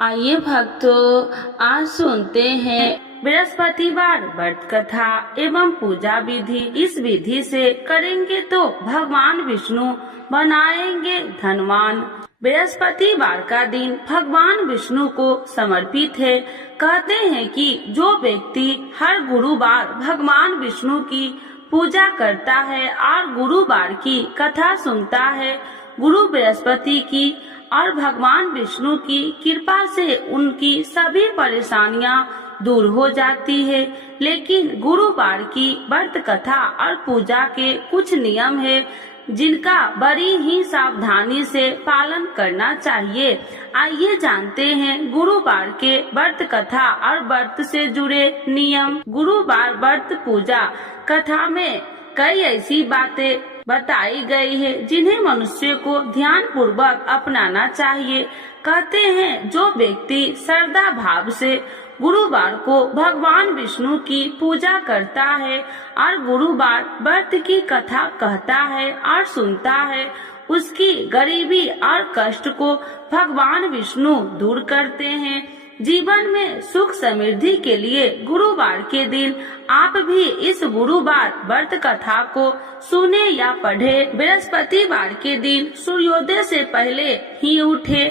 आइए भक्तों, आज सुनते हैं बृहस्पतिवार व्रत कथा एवं पूजा विधि। इस विधि से करेंगे तो भगवान विष्णु बनाएंगे धनवान। बृहस्पतिवार का दिन भगवान विष्णु को समर्पित है। कहते हैं कि जो व्यक्ति हर गुरुवार भगवान विष्णु की पूजा करता है और गुरुवार की कथा सुनता है, गुरु बृहस्पति की और भगवान विष्णु की कृपा से उनकी सभी परेशानियां दूर हो जाती है। लेकिन गुरुवार की व्रत कथा और पूजा के कुछ नियम है जिनका बड़ी ही सावधानी से पालन करना चाहिए। आइए जानते हैं गुरुवार के व्रत कथा और व्रत से जुड़े नियम। गुरुवार व्रत पूजा कथा में कई ऐसी बातें बताई गई है जिन्हें मनुष्य को ध्यान पूर्वक अपनाना चाहिए। कहते हैं जो व्यक्ति श्रद्धा भाव से गुरुवार को भगवान विष्णु की पूजा करता है और गुरुवार व्रत की कथा कहता है और सुनता है, उसकी गरीबी और कष्ट को भगवान विष्णु दूर करते हैं। जीवन में सुख समृद्धि के लिए गुरुवार के दिन आप भी इस गुरुवार व्रत कथा को सुने या पढ़े। बृहस्पतिवार के दिन सूर्योदय से पहले ही उठे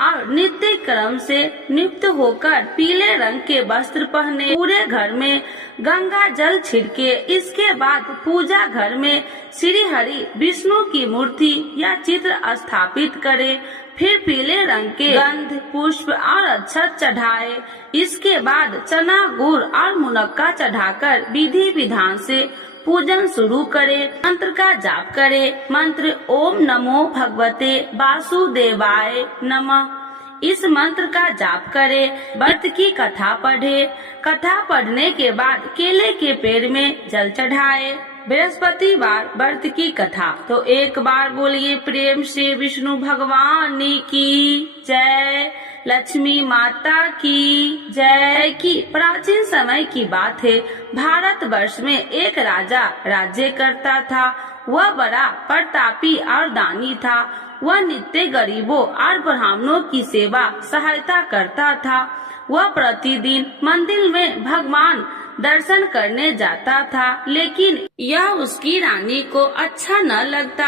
और नित्य क्रम से नियुक्त होकर पीले रंग के वस्त्र पहने, पूरे घर में गंगा जल छिड़के। इसके बाद पूजा घर में श्री हरि विष्णु की मूर्ति या चित्र स्थापित करे। फिर पीले रंग के गंध, पुष्प और अक्षत चढ़ाए। इसके बाद चना, गुड़ और मुनक्का चढ़ाकर विधि विधान से पूजन शुरू करे। मंत्र का जाप करे। मंत्र ओम नमो भगवते वासुदेवाय नमः। इस मंत्र का जाप करे। व्रत की कथा पढ़े। कथा पढ़ने के बाद केले के पेड़ में जल चढ़ाए। बृहस्पतिवार व्रत की कथा। तो एक बार बोलिए प्रेम से विष्णु भगवान की जय, लक्ष्मी माता की जय। की प्राचीन समय की बात है। भारत वर्ष में एक राजा राज्य करता था। वह बड़ा प्रतापी और दानी था। वह नित्य गरीबों और ब्राह्मणों की सेवा सहायता करता था। वह प्रतिदिन मंदिर में भगवान दर्शन करने जाता था, लेकिन यह उसकी रानी को अच्छा न लगता।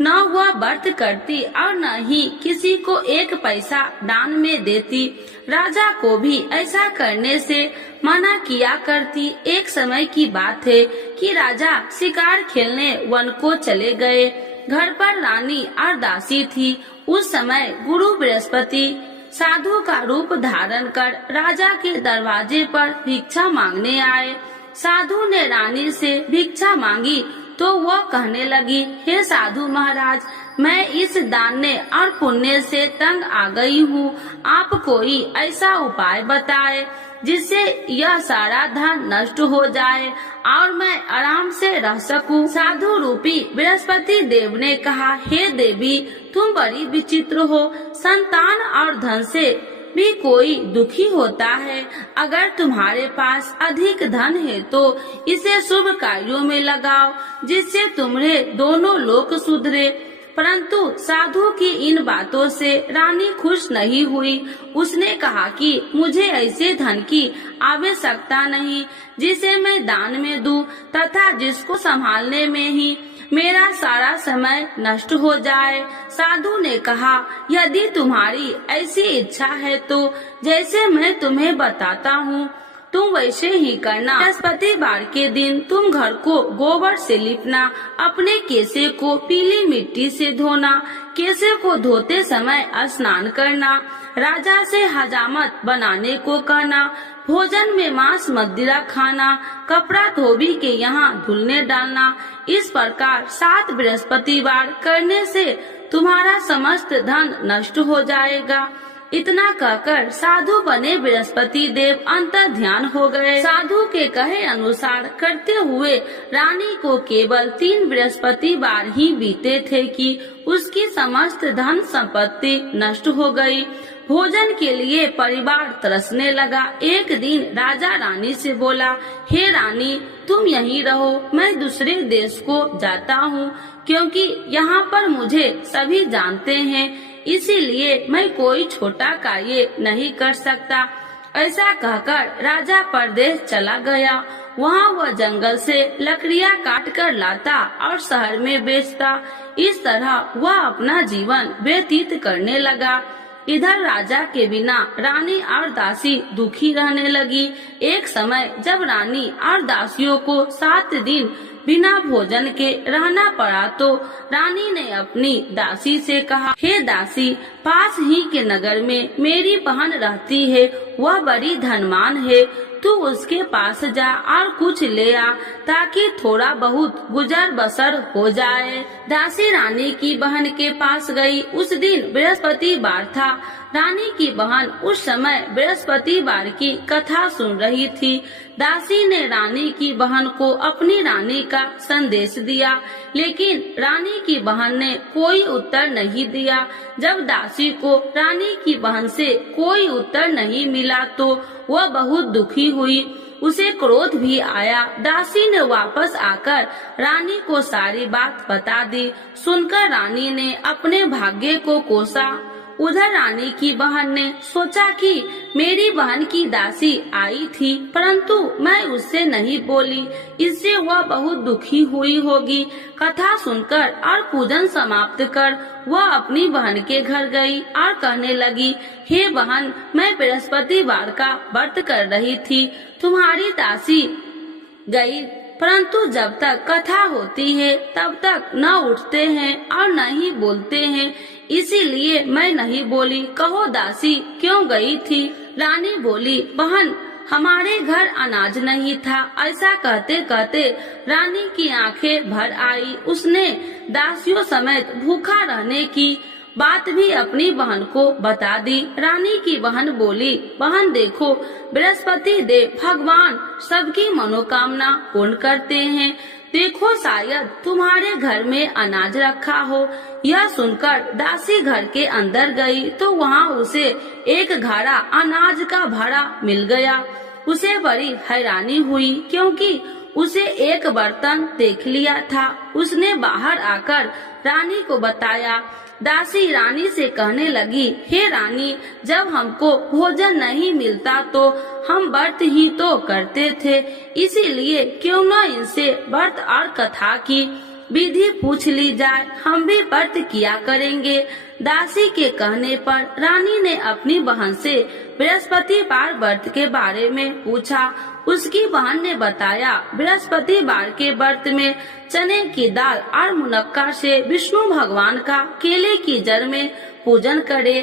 न वह व्रत करती और न ही किसी को एक पैसा दान में देती। राजा को भी ऐसा करने से मना किया करती। एक समय की बात है कि राजा शिकार खेलने वन को चले गए। घर पर रानी और दासी थी। उस समय गुरु बृहस्पति साधु का रूप धारण कर राजा के दरवाजे पर भिक्षा मांगने आए। साधु ने रानी से भिक्षा मांगी तो वह कहने लगी, हे साधु महाराज, मैं इस दान और पुण्य से तंग आ गई हूँ। आप कोई ऐसा उपाय बताए जिससे यह सारा धन नष्ट हो जाए और मैं आराम से रह सकूं। साधु रूपी बृहस्पति देव ने कहा, हे देवी, तुम बड़ी विचित्र हो। संतान और धन से भी कोई दुखी होता है। अगर तुम्हारे पास अधिक धन है तो इसे शुभ कार्यों में लगाओ जिससे तुम्हारे दोनों लोक सुधरे। परंतु साधु की इन बातों से रानी खुश नहीं हुई। उसने कहा कि मुझे ऐसे धन की आवश्यकता नहीं जिसे मैं दान में दूं तथा जिसको संभालने में ही मेरा सारा समय नष्ट हो जाए। साधु ने कहा, यदि तुम्हारी ऐसी इच्छा है तो जैसे मैं तुम्हें बताता हूँ तुम वैसे ही करना। बृहस्पतिवार के दिन तुम घर को गोबर से लिपना, अपने केसे को पीली मिट्टी से धोना, केसे को धोते समय स्नान करना, राजा से हजामत बनाने को कहना, भोजन में मांस मदिरा खाना, कपड़ा धोबी के यहाँ धुलने डालना। इस प्रकार 7 बृहस्पतिवार करने से तुम्हारा समस्त धन नष्ट हो जाएगा। इतना कहकर साधु बने बृहस्पति देव अंतर ध्यान हो गए। साधु के कहे अनुसार करते हुए रानी को केवल 3 बृहस्पतिवार ही बीते थे कि उसकी समस्त धन संपत्ति नष्ट हो गई। भोजन के लिए परिवार तरसने लगा। एक दिन राजा रानी से बोला, हे रानी, तुम यहीं रहो, मैं दूसरे देश को जाता हूँ क्योंकि यहाँ पर मुझे सभी जानते हैं। इसीलिए मैं कोई छोटा कार्य नहीं कर सकता। ऐसा कहकर राजा परदेश चला गया। वहाँ वह जंगल से लकड़ियाँ काट कर लाता और शहर में बेचता। इस तरह वह अपना जीवन व्यतीत करने लगा। इधर राजा के बिना रानी और दासी दुखी रहने लगी। एक समय जब रानी और दासियों को 7 दिन बिना भोजन के रहना पड़ा तो रानी ने अपनी दासी से कहा, हे दासी, पास ही के नगर में मेरी बहन रहती है, वह बड़ी धनवान है, तू उसके पास जा और कुछ ले आ ताकि थोड़ा बहुत गुजर बसर हो जाए। दासी रानी की बहन के पास गई। उस दिन बृहस्पतिवार था। रानी की बहन उस समय बृहस्पतिवार की कथा सुन रही थी। दासी ने रानी की बहन को अपनी रानी का संदेश दिया, लेकिन रानी की बहन ने कोई उत्तर नहीं दिया। जब दासी को रानी की बहन से कोई उत्तर नहीं मिला तो वह बहुत दुखी हुई। उसे क्रोध भी आया। दासी ने वापस आकर रानी को सारी बात बता दी। सुनकर रानी ने अपने भाग्य को कोसा। उधर रानी की बहन ने सोचा कि मेरी बहन की दासी आई थी, परंतु मैं उससे नहीं बोली, इससे वह बहुत दुखी हुई होगी। कथा सुनकर और पूजन समाप्त कर वह अपनी बहन के घर गई और कहने लगी, हे बहन, मैं बृहस्पतिवार का व्रत कर रही थी, तुम्हारी दासी गई, परंतु जब तक कथा होती है तब तक न उठते हैं और न ही बोलते हैं, इसीलिए मैं नहीं बोली। कहो दासी क्यों गई थी? रानी बोली, बहन, हमारे घर अनाज नहीं था। ऐसा कहते कहते रानी की आंखें भर आई। उसने दासियों समेत भूखा रहने की बात भी अपनी बहन को बता दी। रानी की बहन बोली, बहन देखो, बृहस्पति देव भगवान सबकी मनोकामना पूर्ण करते हैं। देखो, शायद तुम्हारे घर में अनाज रखा हो। यह सुनकर दासी घर के अंदर गई तो वहाँ उसे एक घड़ा अनाज का भरा मिल गया। उसे बड़ी हैरानी हुई क्योंकि उसे एक बर्तन देख लिया था। उसने बाहर आकर रानी को बताया। दासी रानी से कहने लगी, हे रानी, जब हमको भोजन नहीं मिलता तो हम व्रत ही तो करते थे, इसीलिए क्यों न इनसे व्रत और कथा की विधि पूछ ली जाए, हम भी व्रत किया करेंगे। दासी के कहने पर रानी ने अपनी बहन से बृहस्पतिवार व्रत के बारे में पूछा। उसकी बहन ने बताया, बृहस्पतिवार के व्रत में चने की दाल और मुनक्का से विष्णु भगवान का केले की जड़ में पूजन करे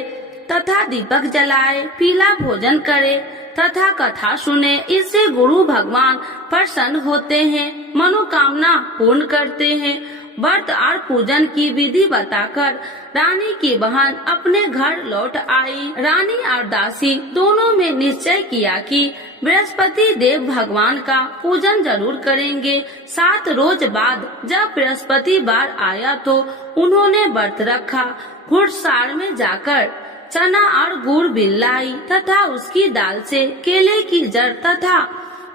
तथा दीपक जलाए, पीला भोजन करे तथा कथा सुने। इससे गुरु भगवान प्रसन्न होते हैं, मनोकामना पूर्ण करते हैं। व्रत और पूजन की विधि बताकर रानी की बहन अपने घर लौट आई। रानी और दासी दोनों में निश्चय किया कि बृहस्पति देव भगवान का पूजन जरूर करेंगे। 7 रोज बाद जब बृहस्पतिवार आया तो उन्होंने व्रत रखा। घुड़सार में जाकर चना और गुड़ बिन लाई तथा उसकी दाल से केले की जड़ तथा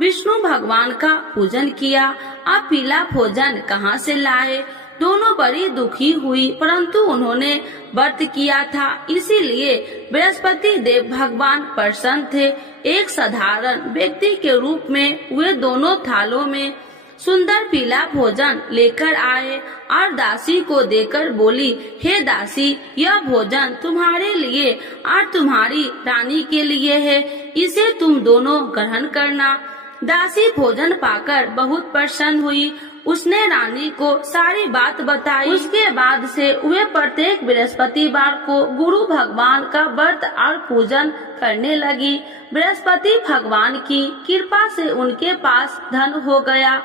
विष्णु भगवान का पूजन किया। अब पीला भोजन कहाँ से लाए? दोनों बड़ी दुखी हुई, परंतु उन्होंने व्रत किया था, इसीलिए बृहस्पति देव भगवान प्रसन्न थे। एक साधारण व्यक्ति के रूप में वे दोनों थालों में सुंदर पीला भोजन लेकर आए और दासी को देकर बोली, हे दासी, यह भोजन तुम्हारे लिए और तुम्हारी रानी के लिए है, इसे तुम दोनों ग्रहण करना। दासी भोजन पाकर बहुत प्रसन्न हुई। उसने रानी को सारी बात बताई। उसके बाद से वे प्रत्येक बृहस्पतिवार को गुरु भगवान का व्रत और पूजन करने लगी। बृहस्पति भगवान की कृपा से उनके पास धन हो गया,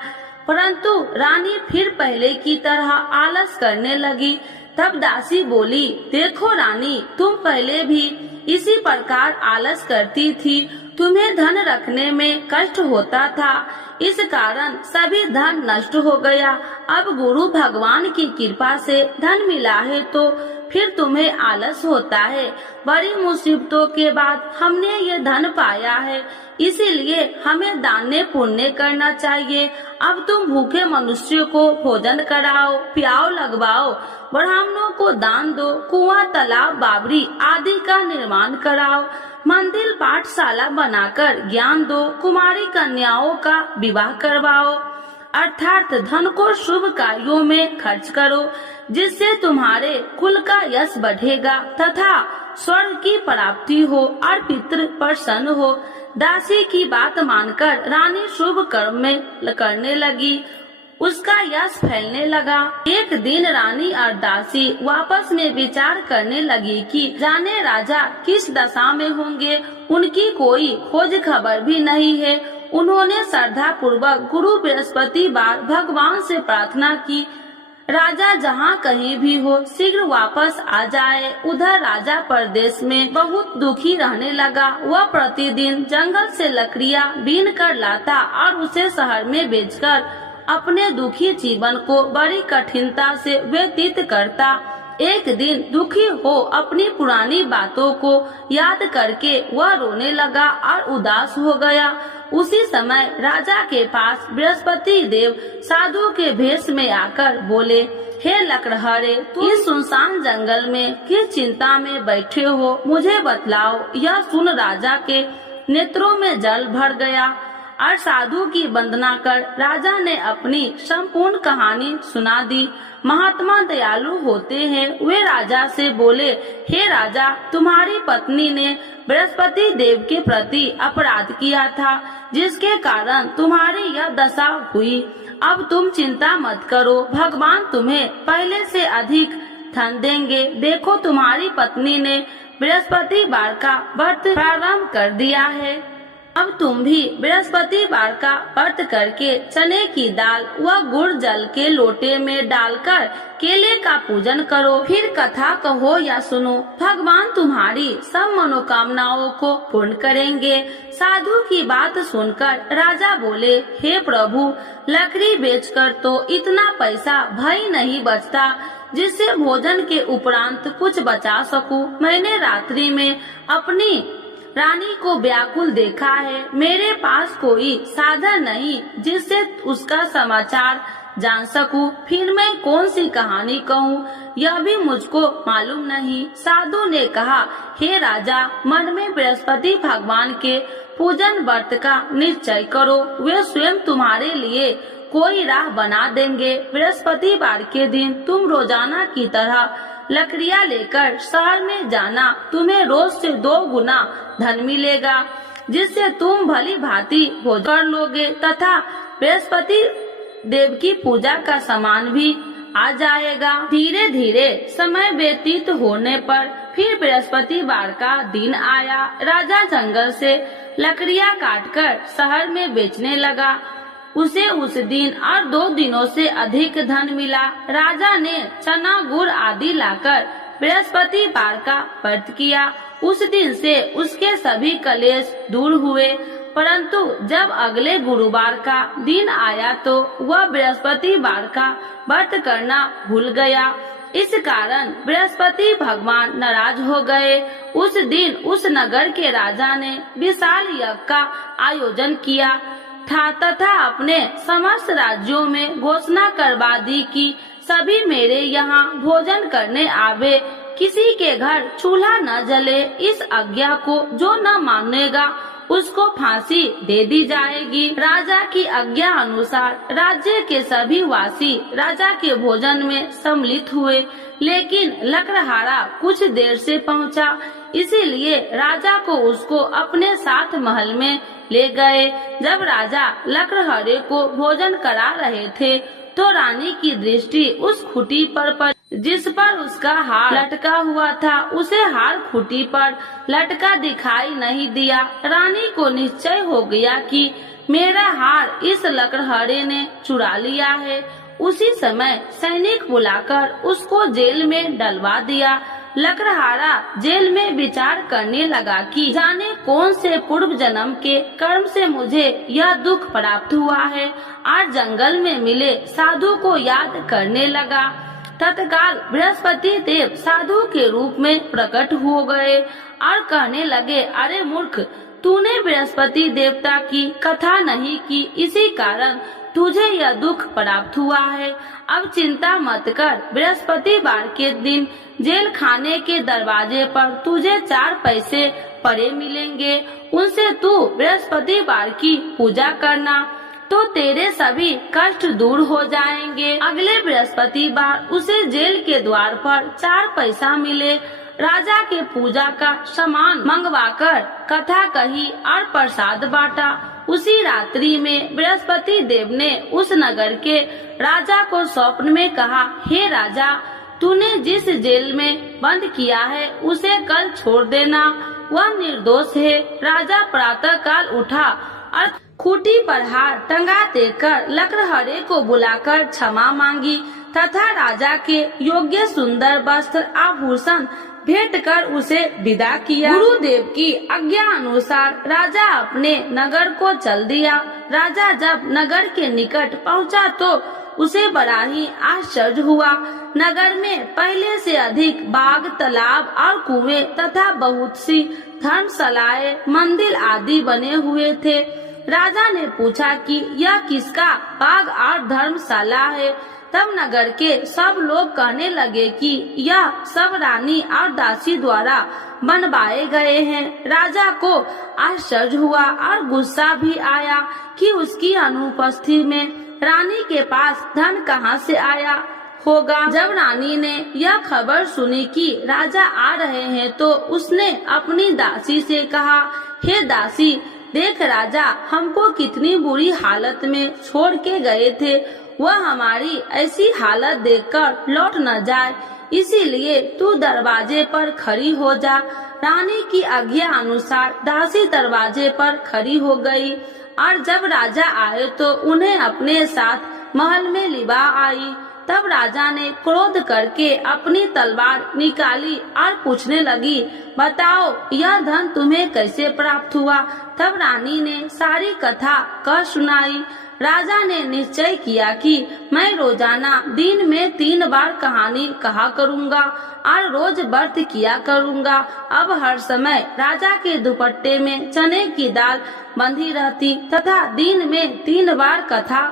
परंतु रानी फिर पहले की तरह आलस करने लगी। तब दासी बोली, देखो रानी, तुम पहले भी इसी प्रकार आलस करती थी, तुम्हें धन रखने में कष्ट होता था, इस कारण सभी धन नष्ट हो गया। अब गुरु भगवान की कृपा से धन मिला है तो फिर तुम्हें आलस होता है। बड़ी मुसीबतों के बाद हमने ये धन पाया है, इसीलिए हमें दान पुण्य करना चाहिए। अब तुम भूखे मनुष्य को भोजन कराओ, प्याव लगवाओ, ब्राह्मणों को दान दो, कुआं, तालाब, बावड़ी आदि का निर्माण कराओ, मंदिर, पाठशाला बनाकर ज्ञान दो, कुमारी कन्याओं का विवाह करवाओ, अर्थात धन को शुभ कार्यों में खर्च करो, जिससे तुम्हारे कुल का यश बढ़ेगा तथा स्वर्ग की प्राप्ति हो और पितृ प्रसन्न हो। दासी की बात मानकर रानी शुभ कर्म में करने लगी, उसका यश फैलने लगा। एक दिन रानी और दासी आपस में विचार करने लगी कि जाने राजा किस दशा में होंगे, उनकी कोई खोज खबर भी नहीं है। उन्होंने श्रद्धा पूर्वक गुरु बृहस्पतिवार भगवान से प्रार्थना की, राजा जहाँ कहीं भी हो शीघ्र वापस आ जाए। उधर राजा परदेश में बहुत दुखी रहने लगा। वह प्रतिदिन जंगल से लकड़ियाँ बीन कर लाता और उसे शहर में बेचकर अपने दुखी जीवन को बड़ी कठिनता से व्यतीत करता। एक दिन दुखी हो अपनी पुरानी बातों को याद करके वह रोने लगा और उदास हो गया। उसी समय राजा के पास बृहस्पति देव साधु के भेष में आकर बोले, हे लकड़हारे, तुम इस सुनसान जंगल में किस चिंता में बैठे हो, मुझे बतलाओ। यह सुन राजा के नेत्रों में जल भर गया और साधु की वंदना कर राजा ने अपनी संपूर्ण कहानी सुना दी। महात्मा दयालु होते हैं। वे राजा से बोले, हे राजा, तुम्हारी पत्नी ने बृहस्पति देव के प्रति अपराध किया था, जिसके कारण तुम्हारी यह दशा हुई। अब तुम चिंता मत करो, भगवान तुम्हें पहले से अधिक धन देंगे। देखो, तुम्हारी पत्नी ने बृहस्पतिवार का व्रत प्रारंभ कर दिया है। अब तुम भी बृहस्पतिवार का व्रत करके चने की दाल व गुड़ जल के लोटे में डालकर केले का पूजन करो। फिर कथा कहो या सुनो, भगवान तुम्हारी सब मनोकामनाओं को पूर्ण करेंगे। साधु की बात सुनकर राजा बोले, हे प्रभु, लकड़ी बेचकर तो इतना पैसा भई नहीं बचता जिससे भोजन के उपरांत कुछ बचा सकूं। मैंने रात्रि में अपनी रानी को व्याकुल देखा है। मेरे पास कोई साधन नहीं जिससे उसका समाचार जान सकूं। फिर मैं कौन सी कहानी कहूँ, यह भी मुझको मालूम नहीं। साधु ने कहा, हे राजा, मन में बृहस्पति भगवान के पूजन व्रत का निश्चय करो। वे स्वयं तुम्हारे लिए कोई राह बना देंगे। बृहस्पतिवार के दिन तुम रोजाना की तरह लकड़ियाँ लेकर शहर में जाना। तुम्हें रोज से 2 गुना धन मिलेगा, जिससे तुम भली भांति भोजन कर लोगे तथा बृहस्पति देव की पूजा का सामान भी आ जाएगा। धीरे धीरे समय व्यतीत होने पर फिर बृहस्पतिवार का दिन आया। राजा जंगल से लकड़ियाँ काटकर शहर में बेचने लगा। उसे उस दिन और 2 दिनों से अधिक धन मिला। राजा ने चना, गुड़ आदि लाकर बृहस्पतिवार का व्रत किया। उस दिन से उसके सभी कलेश दूर हुए। परंतु जब अगले गुरुवार का दिन आया तो वह बृहस्पतिवार का व्रत करना भूल गया। इस कारण बृहस्पति भगवान नाराज हो गए। उस दिन उस नगर के राजा ने विशाल यज्ञ का आयोजन किया था तथा अपने समस्त राज्यों में घोषणा करवा दी कि सभी मेरे यहाँ भोजन करने आवे, किसी के घर चूल्हा न जले। इस आज्ञा को जो न मानेगा उसको फांसी दे दी जाएगी। राजा की आज्ञा अनुसार राज्य के सभी वासी राजा के भोजन में सम्मिलित हुए, लेकिन लकड़हारा कुछ देर से पहुंचा, इसीलिए राजा को उसको अपने साथ महल में ले गए। जब राजा लकड़हारे को भोजन करा रहे थे तो रानी की दृष्टि उस खूंटी पर पड़ी जिस पर उसका हार लटका हुआ था। उसे हार खूंटी पर लटका दिखाई नहीं दिया। रानी को निश्चय हो गया कि मेरा हार इस लकड़हारे ने चुरा लिया है। उसी समय सैनिक बुलाकर उसको जेल में डलवा दिया। लकड़हारा जेल में विचार करने लगा कि जाने कौन से पूर्व जन्म के कर्म से मुझे यह दुख प्राप्त हुआ है। आज जंगल में मिले साधु को याद करने लगा तत्काल बृहस्पति देव साधु के रूप में प्रकट हो गए और कहने लगे, अरे मूर्ख, तूने बृहस्पति देवता की कथा नहीं की, इसी कारण तुझे यह दुख प्राप्त हुआ है। अब चिंता मत कर, बृहस्पतिवार के दिन जेल खाने के दरवाजे पर तुझे 4 पैसे पड़े मिलेंगे, उनसे तू बृहस्पतिवार की पूजा करना तो तेरे सभी कष्ट दूर हो जाएंगे। अगले बृहस्पतिवार उसे जेल के द्वार पर 4 पैसा मिले। राजा के पूजा का सामान मंगवाकर कथा कही और प्रसाद बांटा। उसी रात्रि में बृहस्पति देव ने उस नगर के राजा को स्वप्न में कहा, हे राजा, तूने जिस जेल में बंद किया है उसे कल छोड़ देना, वह निर्दोष है। राजा प्रातः काल उठा और खूंटी पर हार टंगा देकर लकड़हारे को बुलाकर क्षमा मांगी तथा राजा के योग्य सुंदर वस्त्र आभूषण भेंट कर उसे विदा किया। गुरुदेव की आज्ञा अनुसार राजा अपने नगर को चल दिया। राजा जब नगर के निकट पहुंचा तो उसे बड़ा ही आश्चर्य हुआ। नगर में पहले से अधिक बाग, तालाब और कुएं तथा बहुत सी धर्मशालाएं, मंदिर आदि बने हुए थे। राजा ने पूछा कि यह किसका बाग और धर्मशाला है। तब नगर के सब लोग कहने लगे कि यह सब रानी और दासी द्वारा बनवाए गए हैं। राजा को आश्चर्य हुआ और गुस्सा भी आया कि उसकी अनुपस्थिति में रानी के पास धन कहां से आया होगा। जब रानी ने यह खबर सुनी कि राजा आ रहे हैं तो उसने अपनी दासी से कहा, हे दासी, देख राजा हमको कितनी बुरी हालत में छोड़ के गए थे, वह हमारी ऐसी हालत देखकर लौट न जाए, इसीलिए तू दरवाजे पर खड़ी हो जा। रानी की आज्ञा अनुसार दासी दरवाजे पर खड़ी हो गई और जब राजा आए तो उन्हें अपने साथ महल में लिवा आई। तब राजा ने क्रोध करके अपनी तलवार निकाली और पूछने लगी, बताओ यह धन तुम्हें कैसे प्राप्त हुआ। तब रानी ने सारी कथा कह सुनाई। राजा ने निश्चय किया कि मैं रोजाना दिन में 3 बार कहानी कहा करूँगा और रोज व्रत किया करूँगा। अब हर समय राजा के दुपट्टे में चने की दाल बंधी रहती तथा दिन में 3 बार कथा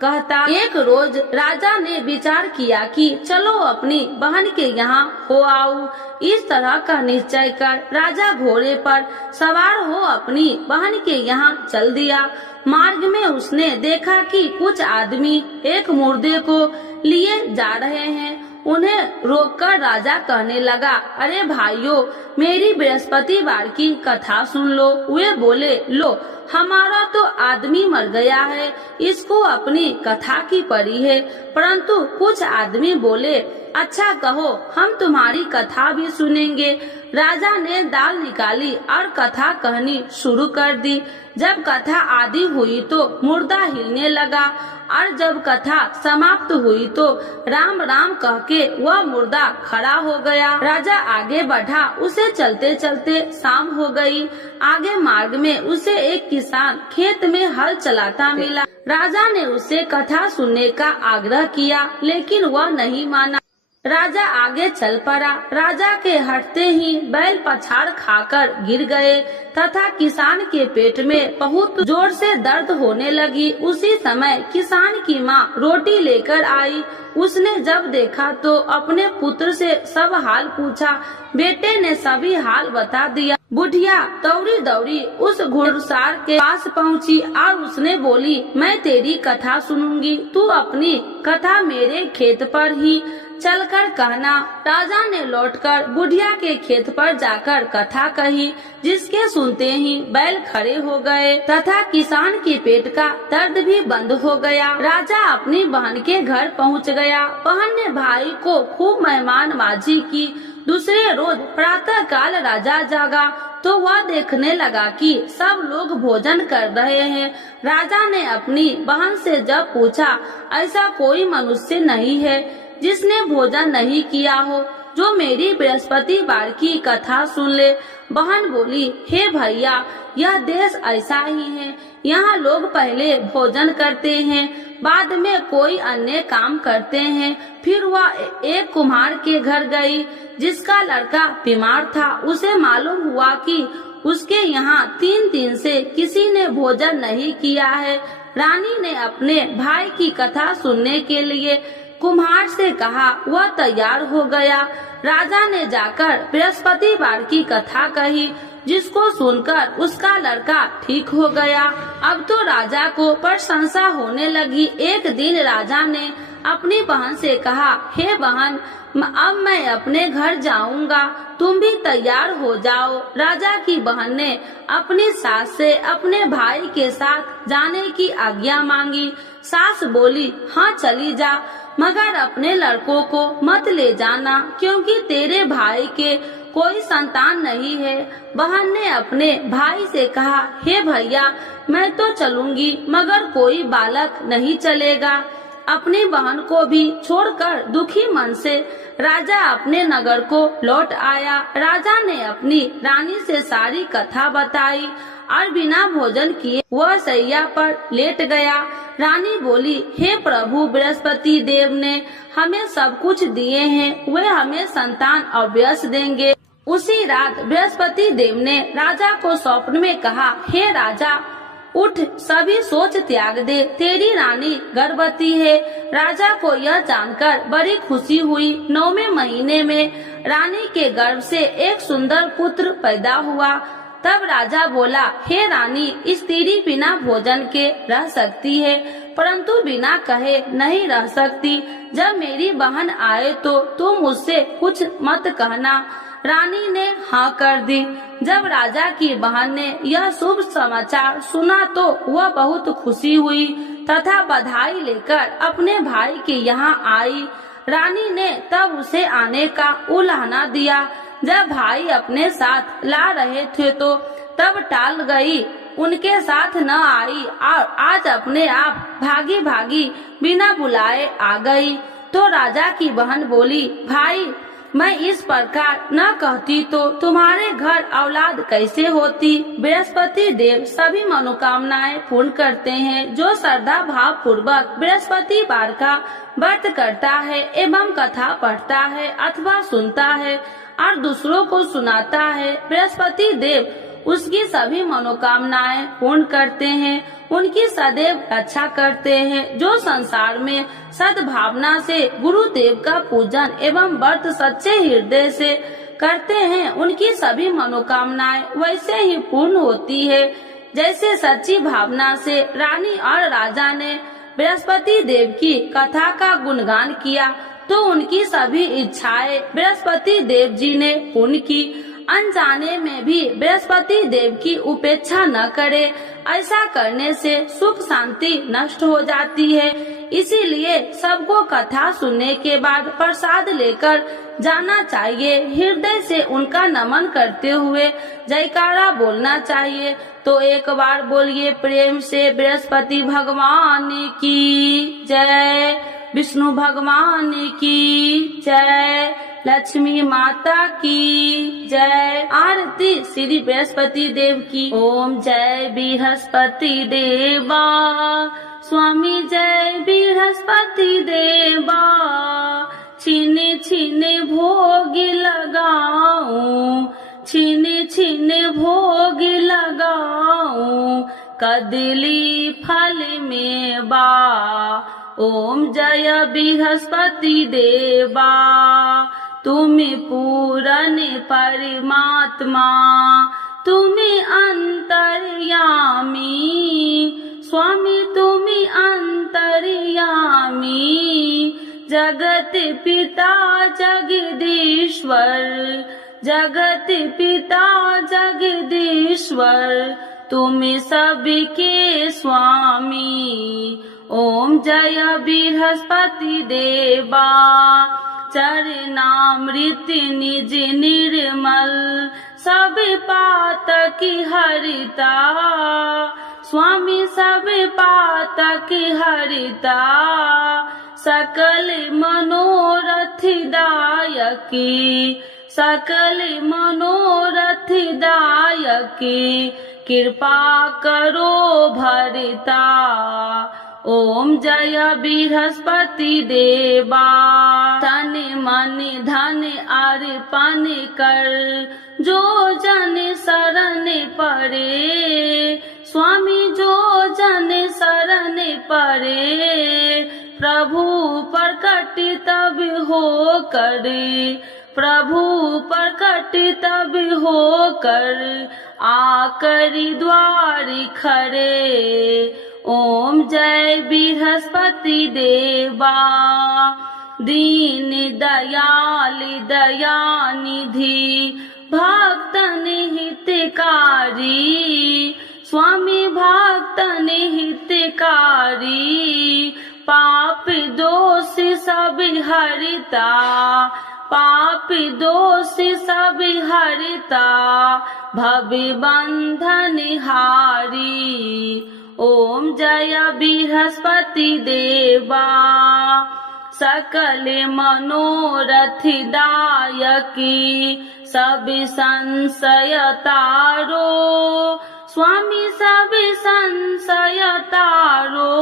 कहता। एक रोज राजा ने विचार किया कि चलो अपनी बहन के यहाँ हो आऊं। इस तरह का निश्चय कर राजा घोड़े पर सवार हो अपनी बहन के यहाँ चल दिया। मार्ग में उसने देखा कि कुछ आदमी एक मुर्दे को लिए जा रहे हैं। उन्हें रोककर राजा कहने लगा, अरे भाइयों, मेरी बृहस्पतिवार की कथा सुन लो। वे बोले, लो, हमारा तो आदमी मर गया है, इसको अपनी कथा की पड़ी है। परंतु कुछ आदमी बोले, अच्छा कहो, हम तुम्हारी कथा भी सुनेंगे। राजा ने दाल निकाली और कथा कहनी शुरू कर दी। जब कथा आदि हुई तो मुर्दा हिलने लगा और जब कथा समाप्त हुई तो राम राम कह के वह मुर्दा खड़ा हो गया। राजा आगे बढ़ा, उसे चलते चलते शाम हो गई। आगे मार्ग में उसे एक किसान खेत में हल चलाता मिला। राजा ने उसे कथा सुनने का आग्रह किया, लेकिन वह नहीं माना। राजा आगे चल पड़ा। राजा के हटते ही बैल पछाड़ खाकर गिर गए तथा किसान के पेट में बहुत जोर से दर्द होने लगी। उसी समय किसान की माँ रोटी लेकर आई। उसने जब देखा तो अपने पुत्र से सब हाल पूछा। बेटे ने सभी हाल बता दिया। बुढ़िया दौड़ी दौड़ी उस घुड़सार के पास पहुँची और उसने बोली, मैं तेरी कथा सुनूंगी, तू अपनी कथा मेरे खेत पर ही चलकर कहना। राजा ने लौटकर बुढ़िया के खेत पर जाकर कथा कही, जिसके सुनते ही बैल खड़े हो गए तथा किसान के पेट का दर्द भी बंद हो गया। राजा अपनी बहन के घर पहुंच गया। बहन ने भाई को खूब मेहमानबाजी की। दूसरे रोज प्रातः काल राजा जागा तो वह देखने लगा कि सब लोग भोजन कर रहे हैं। राजा ने अपनी बहन से जब पूछा, ऐसा कोई मनुष्य नहीं है जिसने भोजन नहीं किया हो, जो मेरी बृहस्पतिवार की कथा सुन ले। बहन बोली, हे भैया, यह देश ऐसा ही है। यहाँ लोग पहले भोजन करते हैं, बाद में कोई अन्य काम करते हैं। फिर वह एक कुम्हार के घर गई जिसका लड़का बीमार था। उसे मालूम हुआ कि उसके यहाँ 3 दिन से किसी ने भोजन नहीं किया है। रानी ने अपने भाई की कथा सुनने के लिए कुम्हार से कहा। वह तैयार हो गया। राजा ने जाकर बृहस्पतिवार की कथा कही, जिसको सुनकर उसका लड़का ठीक हो गया। अब तो राजा को प्रशंसा होने लगी। एक दिन राजा ने अपनी बहन से कहा, हे बहन, अब मैं अपने घर जाऊंगा, तुम भी तैयार हो जाओ। राजा की बहन ने अपनी सास से अपने भाई के साथ जाने की आज्ञा मांगी। सास बोली, हाँ चली जा, मगर अपने लड़कों को मत ले जाना, क्योंकि तेरे भाई के कोई संतान नहीं है। बहन ने अपने भाई से कहा, हे भैया, मैं तो चलूंगी, मगर कोई बालक नहीं चलेगा। अपनी बहन को भी छोड़कर दुखी मन से राजा अपने नगर को लौट आया। राजा ने अपनी रानी से सारी कथा बताई और बिना भोजन किए वह सैया पर लेट गया। रानी बोली, हे प्रभु, बृहस्पति देव ने हमें सब कुछ दिए हैं, वे हमें संतान अवश्य देंगे। उसी रात बृहस्पति देव ने राजा को स्वप्न में कहा, हे राजा, उठ, सभी सोच त्याग दे, तेरी रानी गर्भवती है। राजा को यह जानकर बड़ी खुशी हुई। 9वें महीने में रानी के गर्भ से एक सुंदर पुत्र पैदा हुआ। तब राजा बोला, हे रानी, स्त्री बिना भोजन के रह सकती है, परंतु बिना कहे नहीं रह सकती। जब मेरी बहन आए तो तुम उससे कुछ मत कहना। रानी ने हाँ कर दी। जब राजा की बहन ने यह शुभ समाचार सुना तो वह बहुत खुशी हुई तथा बधाई लेकर अपने भाई के यहाँ आई। रानी ने तब उसे आने का उलाहना दिया। जब भाई अपने साथ ला रहे थे तो तब टाल गई, उनके साथ न आई और आज अपने आप भागी भागी बिना बुलाए आ गई। तो राजा की बहन बोली, भाई, मैं इस प्रकार न कहती तो तुम्हारे घर औलाद कैसे होती। बृहस्पति देव सभी मनोकामनाएं पूर्ण करते हैं। जो श्रद्धा भाव पूर्वक बृहस्पतिवार का व्रत करता है एवं कथा पढ़ता है अथवा सुनता है और दूसरों को सुनाता है, बृहस्पति देव उसकी सभी मनोकामनाएं पूर्ण करते हैं, उनकी सदैव रक्षा करते हैं। जो संसार में सद्भावना से गुरुदेव का पूजन एवं व्रत सच्चे हृदय से करते हैं, उनकी सभी मनोकामनाएं वैसे ही पूर्ण होती है जैसे सच्ची भावना से रानी और राजा ने बृहस्पति देव की कथा का गुणगान किया तो उनकी सभी इच्छाएं बृहस्पति देव जी ने पूर्ण की। अनजाने में भी बृहस्पति देव की उपेक्षा न करे, ऐसा करने से सुख शांति नष्ट हो जाती है। इसीलिए सबको कथा सुनने के बाद प्रसाद लेकर जाना चाहिए। हृदय से उनका नमन करते हुए जयकारा बोलना चाहिए। तो एक बार बोलिए प्रेम से, बृहस्पति भगवान की जय, विष्णु भगवान की जय, लक्ष्मी माता की जय। आरती श्री बृहस्पति देव की। ओम जय बृहस्पति देवा, स्वामी जय बृहस्पति देवा। छीने छीने भोग लगाऊं, छीने छीने भोग लगाऊं, कदली फल में बा। ओम जय बृहस्पति देवा, तुम्हें पूरन परमात्मा, तुम्हें अंतर्यामी, स्वामी तुम्हें अंतर्यामी। जगत पिता जगदीश्वर, जगत पिता जगदीश्वर, तुम सबके स्वामी। ओम जय बृहस्पति देवा, चरणामृत निज निर्मल, सब पातक हरिता, स्वामी सब पातक हरिता। सकल मनोरथ दायकी, सकल मनोरथ दायकी, कृपा करो भरता। ओम जय बृहस्पति देवा। तन मन धन अर्पण कर जो जन शरण पड़े। स्वामी जो जन शरण पड़े प्रभु प्रकट तब हो कर। प्रभु प्रकट तब हो कर आकर द्वार खड़े। ओम जय बृहस्पति देवा। दीन दयाल दयानिधि भक्तन हितकारी। स्वामी भक्तन हितकारी पाप दोष सब हरता। पाप दोष सब हरता भव बंधन हारी। ओम जय बृहस्पति देवा। सकल मनोरथ दायकी सब संशय तारो। स्वामी सब संशय तारो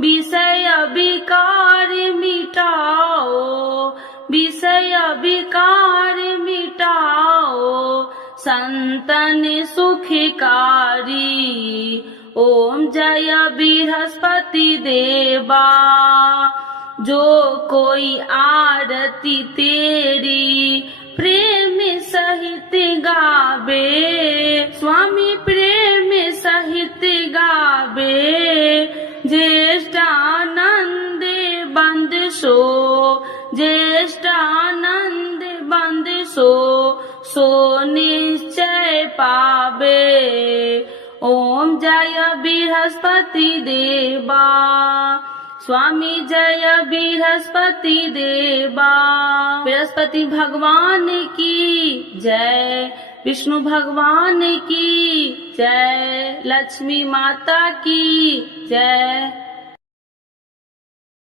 विषय विकार मिटाओ। विषय विकार मिटाओ संतन सुखकारी। ओम जय बृहस्पति देवा। जो कोई आरती तेरी प्रेम सहित गावे। स्वामी प्रेम सहित गावे ज्येष्ठानंद बंद सो। ज्येष्ठानंद बंद सो निश्चय पावे। ओम जय बृहस्पति देवा। स्वामी जय बृहस्पति देवा। बृहस्पति भगवान की जय। विष्णु भगवान की जय। लक्ष्मी माता की जय।